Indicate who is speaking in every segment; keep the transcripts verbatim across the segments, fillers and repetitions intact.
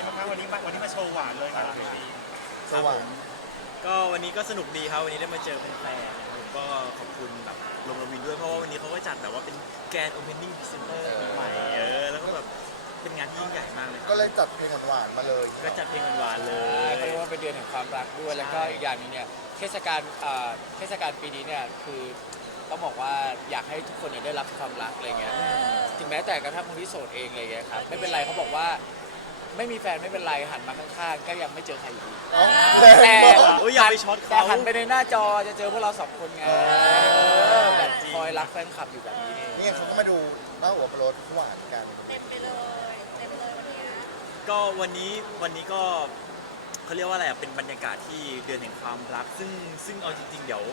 Speaker 1: บ้างครับวันนี้มาวันนี้มาโชว์หวานเลยครับ
Speaker 2: สว่าง
Speaker 3: ก็วันนี้ก็สนุกดีครับวันนี้ได้มาเจอแฟนๆผมก็ขอบคุณแบบลงรวินด้วยเพราะว่าวันนี้เขาก็จัดแบบว่าเป็นแกรนด์โอเพนนิ่งพรีเซนเตอร์ใหม่เออแล้วก็แบบเป็นงานที่ยิ่งใหญ่มากเลยค
Speaker 2: ก็
Speaker 3: รับ
Speaker 2: เลยจัดเพลงหวานๆมาเลย
Speaker 3: ก็จัดเพลงหวานๆเล
Speaker 4: เขา
Speaker 3: ย
Speaker 4: เรียกว่าเป็นเดือนแห่งความรักด้วยแล้วก็อีกอย่างหนึงเนี่ยเทศกาลเอ่อเทศกาลปีนี้เนี่ยคือต้องบอกว่าอยากให้ทุกคนเนี่ยได้รับความรักอะไรเงี้ยถึงแม้แต่กระทั่งคนที่โสดเองอะไรเงี้ยครับไม่เป็นไรเขาบอกว่าไม่มีแฟนไม่เป็นไรหันมาข้างๆก็ยังไม่เจอใครอยู่ดี
Speaker 2: เอ้าแรง
Speaker 4: แต่
Speaker 2: มาก
Speaker 3: โอ้ยอย่าไปช็อต
Speaker 4: แต่
Speaker 3: เขา
Speaker 4: หันไปในหน้าจอจะเจอพวกเราสองคนไง
Speaker 2: เออ
Speaker 4: แบบคอยรักแฟนคลับอยู่แบบนี้นี่
Speaker 2: นี่เขาก็มาดูหน้าหัวปลาโรสหวานกัน
Speaker 5: เต็มไปเลยเต็มไปเลยวันนี้
Speaker 3: ก็วันนี้วันนี้ก็เขาเรียกว่าอะไรอะเป็นบรรยากาศที่เดือนแห่งความรัก ซึ่งซึ่งเอาจริงๆเดี๋ยว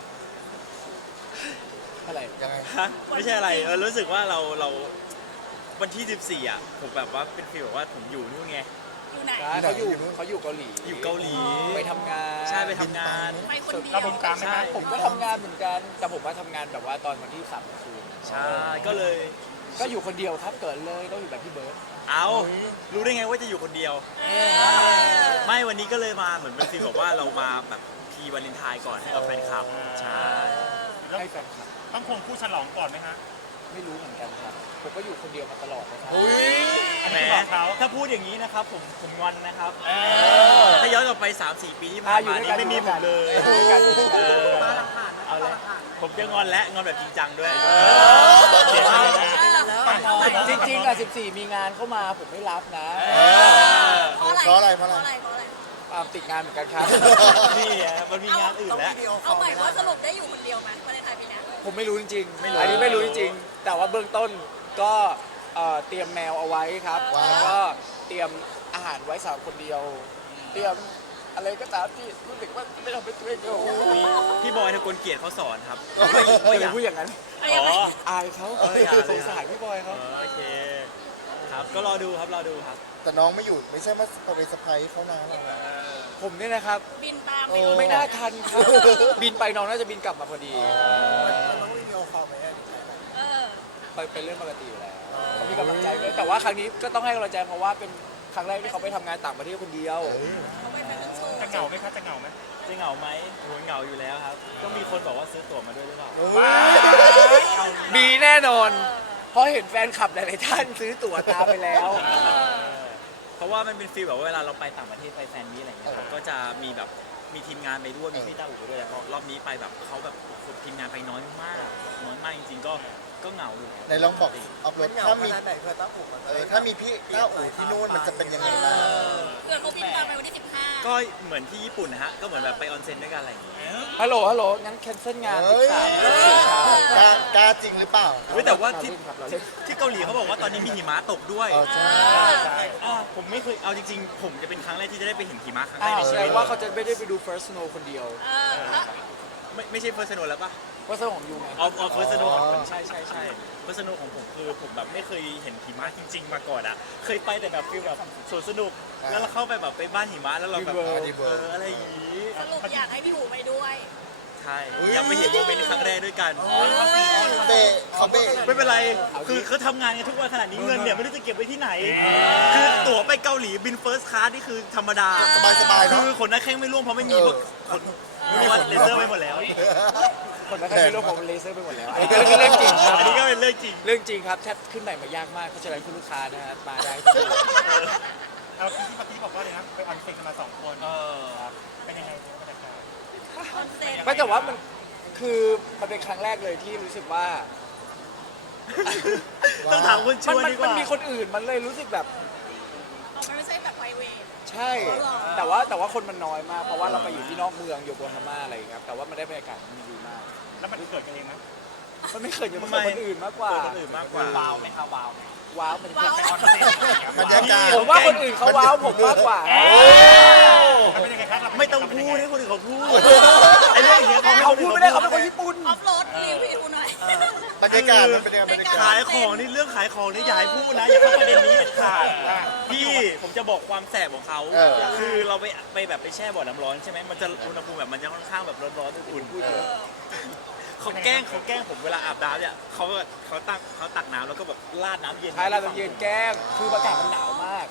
Speaker 4: อะไร
Speaker 2: ยังไง
Speaker 3: ฮะไม่ใช่อะไรเออรู้สึกว่าเราเราวันที่สิบสี่อ่ะผมแบบว่าเป็นฟีลแบบว่าผมอยู่นู่นไง
Speaker 5: อยู่ไหน
Speaker 4: เขาอยู่เขาอยู่เกาหลี
Speaker 3: อยู่เกาหลี
Speaker 4: ไปทำงาน
Speaker 3: ใช่ไปทำงาน
Speaker 5: ไปคนเดียว
Speaker 1: เราบินตามไหม
Speaker 3: ใช่
Speaker 1: ครับ
Speaker 4: ผมก็ทำงานเหมือนกัน แต่ผมว่าทำงานแบบว่าตอนวันที่สามคืน
Speaker 3: ใช่ก็เลย
Speaker 4: ก็อยู่คนเดียวครับเกิดเลยต้องอยู่แบบพี่เบิร์ด
Speaker 3: เอารู้ได้ไงว่าจะอยู่คนเดียว ไม่วันนี้ก็เลยมาเหมือนเป็นฟีลแบบว่าเรามาแบบพีวาเลนไทน์ก่อนให้กับแฟนคลับใช่
Speaker 1: แล้ว
Speaker 4: ให้แฟนคลับ
Speaker 1: ต้องคงคู่ฉลองก่อนไหมฮะ
Speaker 4: ไม่รู้เหมือนกันครับ ผมก็อยู่คนเดียวมาตลอดนะครับ
Speaker 2: อุ้ย
Speaker 1: อัน
Speaker 3: แหม
Speaker 1: นี้บอกเขา
Speaker 3: ถ้าพูดอย่างนี้นะครับผมผมงอนนะครับ
Speaker 1: เออ
Speaker 3: ถ้าย้อนกลับไป สามสี่ ปีที่ผ่า
Speaker 4: อ่าน อยู่
Speaker 3: มา
Speaker 4: ด้วย
Speaker 3: นี่
Speaker 4: กัน
Speaker 3: ไม่มีผมเลย
Speaker 4: อยู่ด้วยกันอยู่ด้วยกัน
Speaker 3: เออเอาเลยผมจะงอนและงอนแบบจริงจังด้วย
Speaker 1: เสียใจนะ
Speaker 4: จริงๆอะสิบสี่มีงานเข้ามาผมไม่รับนะ
Speaker 5: เพราะอะไรเพราะอะไรเพราะอะไร
Speaker 4: อ่าติดงานเหมือนกันครับ
Speaker 3: นี่ไงมันมีงานอื่นแล้ว
Speaker 5: เอาใหม่ว่าสรุปได้อยู่คนเดียวไหมวาเลนไทน์ปีนี้
Speaker 4: ผมไม่รู้จริง
Speaker 3: ไม่รู้
Speaker 4: ๆอันนี้ไม่รู้จริงๆ แต่ว่าเบื้องต้นก็เอ่อเตรียมแมวเอาไว้ครับ
Speaker 2: ว้าว
Speaker 4: แล้วก็เตรียมอาหารไว้สำหรับคนเดียว เตรียมอะไรก็ตามที่รู้สึกว่าไม่ทำเป็นตัวเองโอ้โห
Speaker 3: มีพี่บอยทะกลเกียรติเขาสอนครับ
Speaker 4: ไม่
Speaker 3: ว่า
Speaker 4: อ
Speaker 3: อย่า
Speaker 4: ย่าพูดอย่างนั้น
Speaker 3: อ๋อ
Speaker 4: อายเขา
Speaker 3: เอออย่าเลย
Speaker 4: สงสารพี่บอยเขา
Speaker 3: เออโอเคครับก็รอดูครับรอดูครับ
Speaker 2: แต่น้องไม่อยู่ไม่ใช่ว่าไปสะพายเขานานหรอกนะ
Speaker 4: ผมเนี่ยนะครับ
Speaker 5: บินตาม
Speaker 2: โอ้
Speaker 5: ไปเลย
Speaker 4: ไม่น่าทันครับ บินไปน้องน่าจะบินกลับมาพอดี
Speaker 2: น้องวิดีโอคอลไหม
Speaker 5: เออ
Speaker 4: ไปเป็นเรื่องปกติอยู่แล้วเขามีกำลังใจด้วยแต่ว่าครั้งนี้ก็ต้องให้กำลังใจเพราะว่าเป็นครั้งแรกที่เขาไปทำงานต่างประเทศคนเดียว
Speaker 5: เขาไปแฟชั่นโชว์
Speaker 1: จะเหงาไหมครับจะเหงาไหม
Speaker 3: จะเหงาไหมโอ้ยเหงาอยู่แล้วครับก็มีคนบอกว่าซื้อตั๋วมาด้วยหรือเปล่า
Speaker 4: มีแน่นอน เพราะเห็นแฟนคลับหลายๆท่านซื้อตั๋วตามไปแล้ว
Speaker 3: เออเพราะว่ามันเป็นฟีลแบบว่าเวลาเราไปต่างประเทศไปแฟนมีตอะไรอย่างเงี้ยครับก็จะมีแบบมีทีมงานไปด้วยมีพี่ตาอู่ไปด้วยแต่พอรอบนี้ไปแบบเขาแบบทีมงานไปน้อยมากน้อยมากจริงๆก็ก็เหงาอยู่
Speaker 2: ในลองบอกอัพโหลดถ้ามีเออถ้ามีพี่ต้าอู่ที่นู่นมันจะเป็นยังไงบ้าง
Speaker 5: เพื่อนเขาบินตามไปวันที่สิบห้า
Speaker 3: ก็เหมือนที่ญี่ปุ่นนะฮะก็เหมือนแบบไปออนเซ็นด้วยกันอะไรอย่างเงี้ย
Speaker 4: ฮัลโหล ฮัลโหล งั้นแคนเซิลงาน
Speaker 2: เฮ้
Speaker 4: สิบ
Speaker 2: ย
Speaker 4: สาม
Speaker 2: กล้ากล้าจริงหรือเปล่า
Speaker 3: เฮ้ยแต่ว่าที่
Speaker 4: ครับเรา
Speaker 3: ที่
Speaker 4: เล่น
Speaker 3: ที่เกาหลีเขาบอกว่าตอนนี้มีหิมะตกด้วย
Speaker 2: อ๋อใช่
Speaker 3: อ่าผมไม่เคยเอาจริงๆ ผมจะเป็นครั้งแรกที่จะได้ไปเห็นหิมะครั้งแร
Speaker 4: อ่าก
Speaker 3: ใน
Speaker 4: แส
Speaker 3: ชี
Speaker 4: ด
Speaker 3: วิ
Speaker 4: ง
Speaker 3: ต
Speaker 4: ว่าเขาจะไม่ได้ไปดู First Snow คนเดียว
Speaker 5: เออแล้ว
Speaker 3: ไม่ไม่ใช่เฟิร์สโนแล้วปะ
Speaker 4: First Snow ของยูไง
Speaker 3: ออฟออฟเฟิร์สโนของผมใช่ใช่ใช่เฟิร์สโนของผมคือผมแบบไม่เคยเห็นหิมะจริง ๆ มาก่อนอ่ะเคยไปแต่แบบฟิลแบบสวนสนุกแล้วเราเข้าไปแบบไปบ้านหิมะแล้วเราแบบ
Speaker 2: ดีเบ
Speaker 3: เอ
Speaker 2: อร์
Speaker 3: ออะไรอย่างงี้
Speaker 5: สรุปอยากให้พี่หูไปด้วย
Speaker 3: ใช่อยากไปเห็นโมเมนต์ครั้งแรกด้วยกัน
Speaker 2: เบะเขาเบะ
Speaker 3: ไม่เป็นไรคือเขาทำงานกันทุกวันขนาดนี้เงินเนี่ยไม่รู้จะเก็บไว้ที่ไหน คือตั๋วไปเกาหลีบินเฟิร์สคลาสนี่คือธรรมดา
Speaker 2: สบายสบายๆ
Speaker 3: คื
Speaker 2: เนาะ
Speaker 3: อขนหน้าแข้งไม่ร่วงเพราะไม่มีพวกขนเพราะว่าเลเซอร์ไปหมดแล้ว
Speaker 4: คนนั้นก็ไม่รู้ผมเลเซอร์ไปหมดแล้ว อันนี้ก็เรื่องจริงครับ
Speaker 3: อันนี้ก็เป็นเรื่องจริง
Speaker 4: เรื่องจริงครับแทบขึ้นใหม่มายากมากเพราะฉะนั้นคุณลูกค้านะฮะมาได้ที่นี่
Speaker 1: เอาที่ที่เมื่อกี้บอกว่าเลยนะไปออนเซ็นกันมาสองคน
Speaker 3: เออ
Speaker 1: เป็นยังไงบรรยากาศ
Speaker 5: คอนเซ็ปต์
Speaker 4: ไม่แต่ว่ามันคือมันเป็นครั้งแรกเลยที่รู้สึกว่า
Speaker 3: ต้องถามคนช
Speaker 4: มัน
Speaker 3: วน
Speaker 4: มัน
Speaker 3: ดีก
Speaker 4: มัน
Speaker 3: ว่า
Speaker 4: มีคนอื่นมันเลยรู้สึกแบบ
Speaker 5: มันไม่ใช่แบบไพรเวท
Speaker 4: ใช่ แต่ว่าแต่ว่าคนมันน้อยมาก เพราะว่าเราไปอยู่ที่นอกเมืองโยโกฮาม่าอะไรอย่างเงี้ยครับแต่ว่ามันได้บรรยากาศมันดีมาก
Speaker 1: แล้วมันเกิดกันเองไหม
Speaker 4: มันไม่เคยอยู่กับคนอื่นมากกว่า
Speaker 3: คนอื่นมากกว่า
Speaker 4: ว้าวไหมคะว้าวว้าวมัน
Speaker 5: ว้าว
Speaker 2: บรรยากาศ
Speaker 4: ผมว่าคนอื่นเขาว้าวผมมากกว่า
Speaker 1: มันเป็นยังไงครับเรา
Speaker 3: ไม่ต้องพูดให้คนอื่นเขาพูดไอ้เรื่องอย่างเงี้ย
Speaker 4: เขาพูดไม่ได้เขาเป็นคนญี่ปุ่น
Speaker 5: ออฟโรดรีวิวหน่อย
Speaker 2: บรรยากาศมันเป็นยังไงบรรยากา
Speaker 3: ขา
Speaker 2: ศ
Speaker 3: ยของนี่เรื่องขายของนี่อย่าให้พูดนะอย่าเข้าประเด็นนี้เด็ดขาดพี่ผมจะบอกความแสบของเขาคือเราไปไปแบบไปแช่บ่อน้ำร้อนใช่ไหมมันจะอุณหภูมิแบบมันจะค่อนข้างแบบร้อนๆอุ่นๆพูดเยอะเขาแกล้งเขาแกล้งผมเวลาอาบน้ำเนี่ยเขาเขาตักเขาตักน้ำแล้วก็แบบราดน้ำเย็น
Speaker 4: ท้ายเราตอนเย็นแกล้งคืออากาศมันหนาวมาก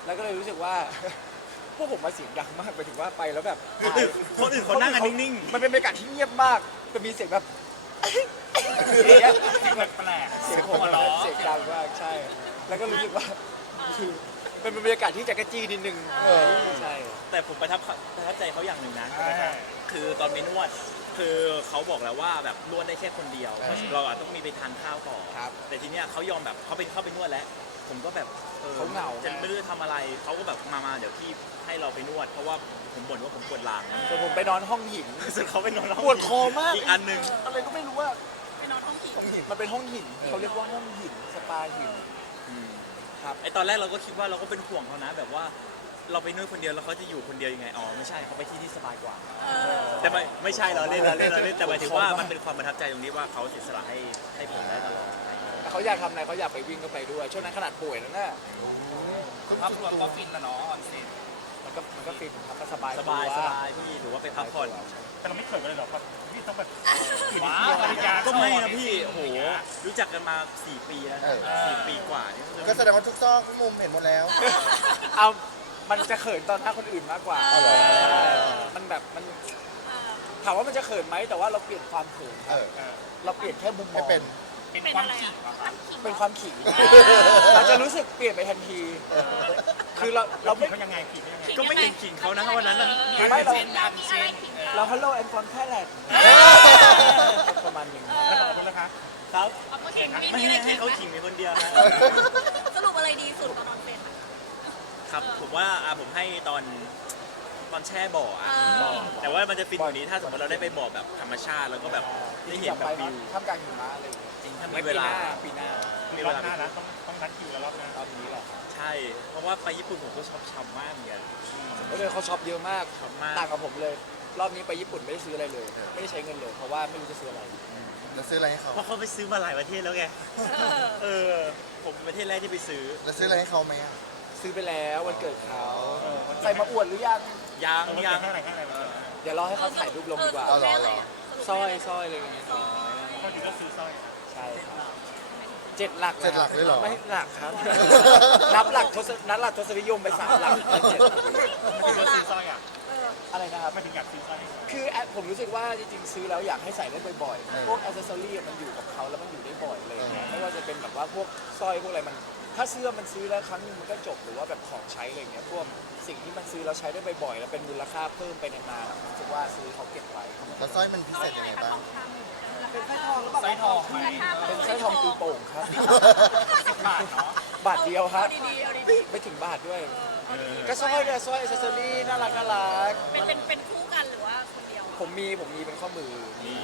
Speaker 4: แล้วก็เลยรู้สึกว่า พวกผมมาเสียงดังมากไปถึงว่าไปแล้วแบบ
Speaker 3: คนอื่นคนอื่นเขานั่งกันนิ่ง
Speaker 4: มันเป็นบรรยากาศที่เงียบมากจะมีเสียงแบบ อย่างเงี้ย
Speaker 1: แปลก
Speaker 4: เสียงผมเสียงดังมากใช่ แล้วก็รู้สึกว่าคือเป็นบรรยากาศที่จักรจี้นิดนึงใช่
Speaker 3: ๆแต่ผมประทับประทับใจเขาอย่างหนึ่งนะ คือตอนไปนวด คือเขาบอกแล้วว่าแบบนวดได้แค่คนเดียว เราอาจต้องมีไปทานข้าวต่อ
Speaker 4: ครับ
Speaker 3: แต่ทีเนี้ยเขายอมแบบเขาไปเข้าไปนวดแล้ว ผมก็แบบออ
Speaker 4: เขาเหงา
Speaker 3: จะไม่รู้จะทำอะไร เขาก็แบบมามาเดี๋ยวพี่ให้เราไปนวด เพราะว่าผมบ่นว่าผมปวดหลัง
Speaker 4: ส่วนผมไปนอนห้องหิน
Speaker 3: ส่วนเขาไปนอนห้ง
Speaker 4: ปวดคอมาก
Speaker 3: อีกอันหนึ่ง
Speaker 4: อะไรก็ไม่รู้ว่า
Speaker 5: ไปนอนห้องผี
Speaker 4: มันเป็นห้องหินเขาเรียกว่าห้องหินสปาหิน
Speaker 3: อืม
Speaker 4: ครับ
Speaker 3: ไอตอนแรกเราก็คิดว่าเราก็เป็นห่วงเขานะ แบบว่าเราไปนวดคนเดียวแล้วเขาจะอยู่คนเดียวยังไง อ๋อไม่ใช่เขาไปที่ที่สบายกว่า แต่ไม่ไม่ใช่เราเล่นเราเล่นเราเล่นแต่หมายถึงว่ามันเป็นความประทับใจตรงนี้ว่าเขาเสียสละให้ให้ผมได้ตลอด
Speaker 4: แต่เขาอยากทำอะไรเขาอยากไปวิ่งก็ไปด้วย ช่วงนั้นขนาดป่วยแล้วนะ
Speaker 1: ภาพรวมก็ฟินแล้วเนาะออนเซ็น
Speaker 4: มันก็มันก็ฟินครับมันสบาย
Speaker 3: สบาย
Speaker 4: ตัว
Speaker 3: สบายพี่หรือว่าไปพักผ่อน
Speaker 1: แต่เราไม่เขินเลยหรอกว่าพี่ต้องแบบอยู่ใน
Speaker 3: ว้า
Speaker 1: ที่
Speaker 3: ว
Speaker 1: ภรรยา
Speaker 3: ก็ไม่นะพี่โอ้โหรู้จักกันมาสี่ปีแล้วนะสี่ปีกว่านี่
Speaker 2: ก็แสดงว่าทุกซอกทุกมุมเห็นหมดแล้ว
Speaker 4: เอามันจะเขินตอนหน้าคนอื่นมากกว่า
Speaker 2: อ๋อเหรอ
Speaker 4: ใช่มันแบบมันถามว่ามันจะเขินไหมแต่ว่าเราเปลี่ยนความเขินค
Speaker 2: เอ
Speaker 4: รับ
Speaker 2: อ
Speaker 4: เราเปลี่ยนแค่มุมม
Speaker 2: ให้
Speaker 4: อง
Speaker 2: เป็น
Speaker 1: เป็น
Speaker 5: เป็น
Speaker 1: ความ
Speaker 5: อะไร
Speaker 1: ขิง
Speaker 5: อ่ะความขิง
Speaker 4: เป็นความขิงเราจะรู้สึกเปลี่ยนไปทันที คือเรา
Speaker 1: เรา
Speaker 4: เรา
Speaker 1: ผิ
Speaker 4: ไม่
Speaker 1: ดเขายังไงผิดเขายังไง
Speaker 3: ก็ไม่เห็นขิงเขานะวันนั้นน่ะ
Speaker 4: ไม่เรา
Speaker 5: เรามีอะไรขิง
Speaker 4: เราฮัลโหลแอนฟอนแค่แหละประมาณหนึง
Speaker 1: แล้วขอบคุณนะคะ
Speaker 3: ครับ
Speaker 5: เอามาขิง
Speaker 3: ไม่
Speaker 5: มี
Speaker 3: ให้
Speaker 5: อะไร
Speaker 3: ให้
Speaker 5: ขิง
Speaker 3: เขา
Speaker 5: ไหม
Speaker 3: ขิงมีคนเดียวนะ
Speaker 5: สรุปอะไรดีสุดตอนนอนเป็นอะ
Speaker 3: ครับผมว่าอ่ะผมให้ตอนตอนแช่บ่ออ่ะ
Speaker 5: เออ
Speaker 3: บ่อแต่ว่ามันจะฟินกว่านี้ถ้าสมมติเราได้ไปบ่อแบบธรรมชาติแล้วก็แบบได้เห็นแบบวิว
Speaker 4: ท่ามกลางหิมะอะไรอย่างเงี้ย
Speaker 3: จริงถ้า
Speaker 4: ไม่
Speaker 3: มี
Speaker 4: ปี
Speaker 3: เว
Speaker 4: ห
Speaker 3: ลา
Speaker 4: น้าปีหน้า
Speaker 3: มี
Speaker 1: ร
Speaker 3: เว
Speaker 1: อบ
Speaker 3: ลา
Speaker 1: หน้านะต้องต้องนัดคิวแล้วรอบหน้าร
Speaker 4: อบนี้แหละ
Speaker 3: ใช่ เพราะว่าไปญี่ปุ่นผมก็ชอบช้ำมากเหมือนกัน
Speaker 4: แล้วเลยเขาช็อปเยอะมาก
Speaker 3: ช็อปมาก
Speaker 4: ต่างกับผมเลย รอบนี้ไปญี่ปุ่นไม่ได้ซื้ออะไรเลย ไม่ได้ใช้เงินเลย เพราะว่าไม่รู้จะซื้ออะไร
Speaker 2: แล้วซื้ออะไรให้เขา
Speaker 3: เพราะเขาไปซื้อมาหลายประเทศแล้วไง เออ ผมเป็นประเทศแรกที่ไปซื้อ
Speaker 2: แล้วซื้ออะไรให้เขาไหมอะ
Speaker 4: ซื้อไปแล้ววันเกิดเขาใส่มาอวดหรือยัง
Speaker 3: ยาง
Speaker 1: เอา
Speaker 3: ยาง
Speaker 1: ให้อะไรให้อะไรมา
Speaker 4: เดี๋ยวรอให้เขาถ่ายรูปลงดีกว่า
Speaker 5: เออสรุปได้อะไรอะ
Speaker 4: สร้อยสร้อยอะไรอย่างเงี้ย
Speaker 1: เขาอยู่ก็ซื้อสร้อย
Speaker 4: ใช่ครับเจ็ดหลัก
Speaker 2: เจ็ดหลักเลยเหรอ
Speaker 4: ไม่หลักครับ นับหลักทศนับหลักทศนิยมไปสามหลักไม่เจ็ดหลัก
Speaker 1: ไม่ถึงก็ซื้อสร้อยอ่ะ
Speaker 4: อะไรนะครับ
Speaker 1: ไม่ถึงอยากซื้อสร้อยให้เขา
Speaker 4: คือแอดผมรู้สึกว่าจริงๆซื้อแล้วอยากให้ใส่ได้บ่อย
Speaker 2: เออ
Speaker 4: ๆ พวกอ c เซสซอรี่มันอยู่กับเขาแล้วมันอยู่ได้บ่อยเลยางเงี้ย
Speaker 2: เออ
Speaker 4: ไม่ว่าจะเป็นแบบว่าพวกสร้อยพวกอะไรมัน ถ้าเสื้อมันซื้อแล้วครั้งหนึงมันก็จบหรือว่าแบบของใช้อะไรเงี้ยพวกสิ่งที่มันซื้อแล้วใช้ได้บ่อยๆ แล้วเป็นมูลค่าเพิ่มไปในมาผมรู้สึกว่าซื้อเขาเก็บไว้
Speaker 2: แล้วสร้อยมันพิเศษยังไงบ้าง
Speaker 4: เป็นสร้อยทองหรือเปล่า
Speaker 1: สร้อยทองไหม
Speaker 4: เป็นสร้อยทองตีโป่งครับ
Speaker 1: สิบบาทเนาะ
Speaker 4: บาทเดียวครับ
Speaker 5: เอาดีๆเอาดี
Speaker 4: ไม่ถึงบาทด้วย ก็สร้อยเนี่ยสร้อยอ c เซสซอรี่น่ารักน่ารัก
Speaker 5: ๆเป็นเป็นเป็นคู่กันหรือว่าคนเดียว
Speaker 4: ผมมีผมมีเป็นข้อมือ
Speaker 3: นี่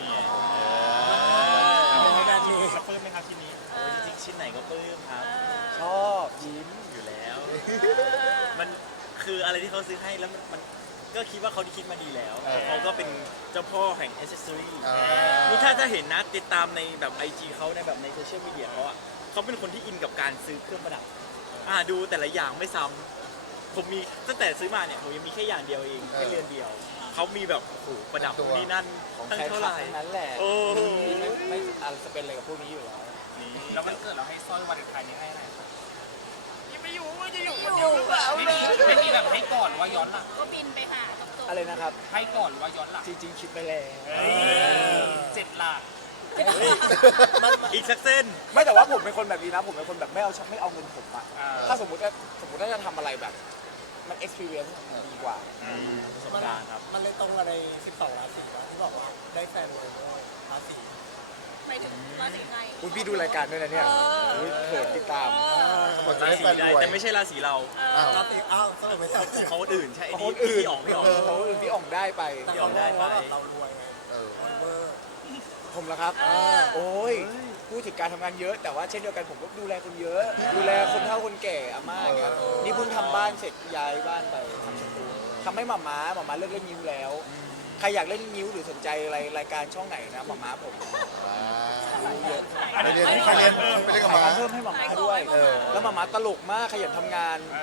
Speaker 1: เป็นในการมีกระเพื่อมไหมครับทีนี้
Speaker 3: โอ้ยจริงๆชิ้นไหนก็ปลื้มครับ
Speaker 4: ชอบยิ้ม
Speaker 3: อยู่แล้ว มันคืออะไรที่เขาซื้อให้แล้วมันมันก็คิดว่าเขาคิดมาดีแล้ว
Speaker 2: เออ
Speaker 3: เขาก็เป็นเจ้าพ่อแห่งอ c เซสซอรี่
Speaker 2: อ่า
Speaker 3: นี่ถ้าจะเห็นนะติดตามในแบบไอจีเขาในแบบในโซเชียลมีเดียเขาอ่ะเขาเป็นคนที่อินกับการซื้อเครื่องประดับ อ่าดูแต่ละอย่างไม่ซ้ำผมมีตั้งแต่ซื้อมาเนี่ยผมยังมีแค่อย่างเดียวเองแค่เรือนเดียวเขามีแบบโอ้โหประดับนู่นนี่นั่น
Speaker 4: ของ
Speaker 3: ตั้ง
Speaker 4: แฟน
Speaker 3: เท่า
Speaker 4: ค
Speaker 3: ไห
Speaker 4: ลับ
Speaker 3: ร่
Speaker 4: ทั้งนั้นแหละ
Speaker 3: โอ้โห
Speaker 4: พี่ไม่ไม่อาจจะเป็นอะไรกับพวกนี้อยู่แล้ว
Speaker 3: นี่
Speaker 1: แล้วมันเกิดเราให้สร้อยวาเลนไทน์นี้ให้อะไร
Speaker 5: ยังไม่อยู่ว่าจะอยู่คนเดียวหรือเปล่า
Speaker 1: ไม่มีไม่มีแบบให้ก่อนหรือว่าย้อนหลัง
Speaker 5: ก็บินไปหาจบจบ
Speaker 4: อะไรนะครับ
Speaker 1: ให้ก่อนหรือว่าย้อนหลัง
Speaker 4: จริงๆคิดไปแล้ว
Speaker 1: เฮ้ยเจ็ดหลัก
Speaker 3: อีกสักเส้น
Speaker 4: ไม่แต่ว่าผมเป็นคนแบบนี้นะ ผมเป็นคนแบบไม่เอาไม่เอาเงินผมอะ
Speaker 1: อ่า
Speaker 4: ถ้าสมมติว่าสมมติว่าจะทำอะไรแบบ มัน experience ดีกว่า
Speaker 3: ประสบการณ์ครับ
Speaker 6: มันเลยตรงอะไรสิบสองราศีวะที่บอกว่าได้แฟนเลยด้วยราศี
Speaker 5: หมายถึงราศีไหน
Speaker 4: คุณพี่ดูรายการด้วยนะเนี่ย
Speaker 5: เออ
Speaker 4: อุ๊ยเขินติดตาม
Speaker 2: ผมจะ
Speaker 3: รา
Speaker 2: ได้
Speaker 3: ศี
Speaker 2: แฟนร
Speaker 3: ได้
Speaker 2: วย
Speaker 3: แต่ไม่ใช่ราศีเรา
Speaker 2: อ้าว
Speaker 6: ราศีอ้าวสรุปไม่ใช่
Speaker 3: ของคนอื่นใช่ไอ้
Speaker 4: ของ
Speaker 3: นี่
Speaker 4: คนอื่น
Speaker 3: พี่อ๋องพี่อ๋อง
Speaker 4: เของคนอื่นพี่อ่องได้ไป
Speaker 6: แต่
Speaker 3: ยอ
Speaker 6: เขา
Speaker 3: ม
Speaker 6: บ
Speaker 3: ได้
Speaker 6: อก
Speaker 3: ไป
Speaker 6: ว่าแบบเรารวยไง
Speaker 2: เออ
Speaker 6: เวอร์
Speaker 4: ผมละครับ โอ้ย พูดถึงการทำงานเยอะ แต่ว่าเช่นเดียวกันผมก็ดูแลคนเยอะ ดูแลคนเฒ่าคนแก่อาม่าครับ นี่เพิ่งทำบ้านเสร็จย้ายบ้านไปทำสตูทำให้หมาม้าหมาม้าเลิกเล่นนิ้วแล้ว ใครอยากเล่นนิ้วหรือสนใจอะไรรายการช่องไหนนะหมาม้าผม
Speaker 2: อ่า
Speaker 4: รู้เยอะ
Speaker 2: ไปเรียนไปเรียนไปเรียนกับห
Speaker 4: ขาย
Speaker 2: มา
Speaker 4: การเพิ่มให้หมาม้าด้วย
Speaker 2: เออ
Speaker 4: แล้วหมาม้าตลกมากขยันทำงาน
Speaker 1: เออ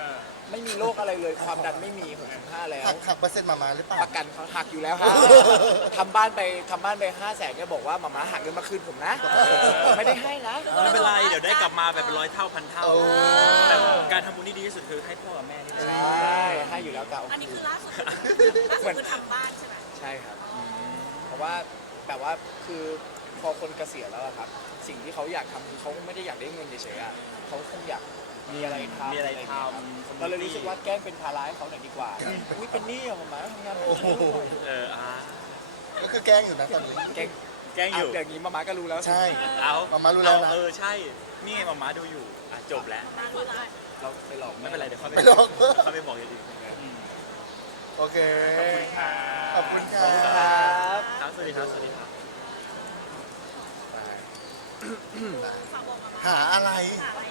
Speaker 4: ไม่มีโรคอะไรเลยความดันไม่มีหกสิบห้าแล้ว
Speaker 2: หักหักเปอร์เซ็นต์มามาหรือเปล่า
Speaker 4: ประกันเขาหักอยู่แล้วครับทำบ้านไปทำบ้านไปห้าแสนเนี่ยบอกว่าหมาม้าหักเงินมาคืนผมนะ ไม่ได้ให้นะ
Speaker 3: ไม่เป็นไรเดี๋ยวได้กลับมาแบบเป็นร้อยเท่าพันเท่า
Speaker 2: โอ้
Speaker 3: แต่การทำบุญที่ดีที่สุดคือให้พ่อกับแม่นี่แหละ
Speaker 4: ใช่ให้อยู่แล้วกะ
Speaker 5: อันนี้คือล่าสุดล่าสุดคือทำบ้านใช่ไหม
Speaker 4: ใช่ครับ เพราะว่าแบบว่าคือพอคนเกษียณแล้วอะครับ สิ่งที่เขาอยากทำคือเขาไม่ได้อยากได้เงินเฉยๆอะเขาคงอยากมีอะไรทำ
Speaker 3: มีอะไรท
Speaker 4: ย่างเงี้ยครับ
Speaker 3: ำ
Speaker 4: เราเลยรู้สึกว่าแกล้งเป็นภาระให้เขาหน่อยดีกว่าอุ้ยเป็นหนี้อะหมาม้าทำงานหนัก
Speaker 2: โอ้โห
Speaker 3: เอออ่ะ
Speaker 2: ก็คือแกล้งอยู่นะตอนนี้
Speaker 4: แกล้ง
Speaker 3: แกล้งอยู่
Speaker 4: ะอย่างนี้หมาม้าก็รู้แล้วสิ
Speaker 2: ใช่
Speaker 3: เอา
Speaker 2: มาม่ารู้แล้วนะ
Speaker 3: เออใช่ นี่ไงมาม่าดูอยู่อ่ะจบแล้ว
Speaker 5: มาคืออะไร
Speaker 4: เราไปหลอก
Speaker 3: ไม่เป็นไรเดี๋ยวเขาไป
Speaker 2: ไม่หรอก
Speaker 3: เขาไปบอกอย่างอื่นอืม
Speaker 2: โอเค ขอบคุณค
Speaker 4: ขอบคุณค
Speaker 2: รั
Speaker 4: รับ บ
Speaker 3: ครับสวัสดีครับ สวัสดีครับ
Speaker 5: ฝากบอกมา
Speaker 2: หาอะไร
Speaker 5: หาอะไร